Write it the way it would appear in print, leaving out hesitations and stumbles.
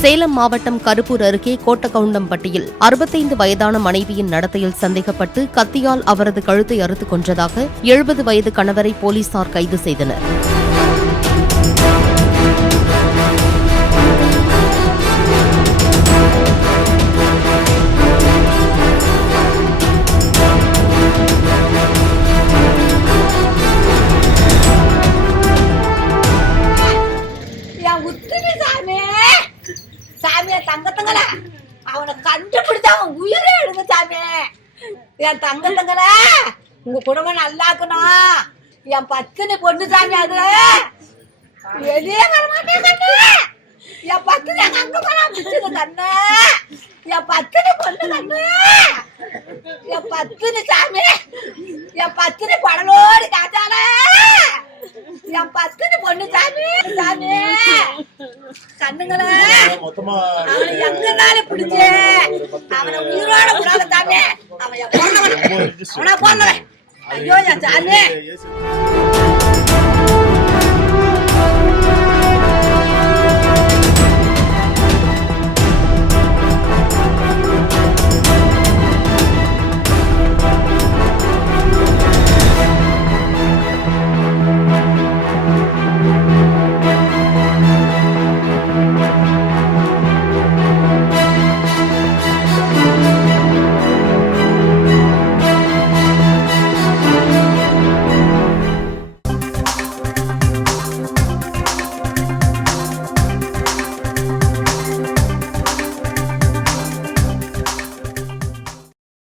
சேலம் மாவட்டம் கருப்பூர் அருகே கோட்டகவுண்டம்பட்டியில் 65 வயதான மனைவியின் நடத்தையில் சந்தேகப்பட்டு கத்தியால் அவரது கழுத்தை அறுத்துக் கொன்றதாக 70 வயது கணவரை போலீசார் கைது செய்தனர். சாமியா தங்கத்தங்கல அவனை கண்டுபிடிச்சா அவன் உயிரே எடுங்க சாமி. என் தங்கத்தங்கல உங்க குடும்பம் நல்லா இருக்கணும். என் பத்தினி பொண்ணு சாமி அது வெளியே வரமாட்டேன் கண்ணு. என் பத்தினி எங்க அங்க போனா பிடிச்சது கண்ணு. என் பத்தினி பொண்ணு கண்ணு. என் பத்தினி சாமி. என் பத்தினி படலோடு காத்தால என் பத்தினி பொண்ணு சாமி. சாமி கண்ணுங்கள அவனை எங்கனாலும் பிடிச்சு அவனை உயிரோட விடாத சாமி. அவன் என் பொண்ணவன் அவனா பொண்ணவன். ஐயோ என் சாமி.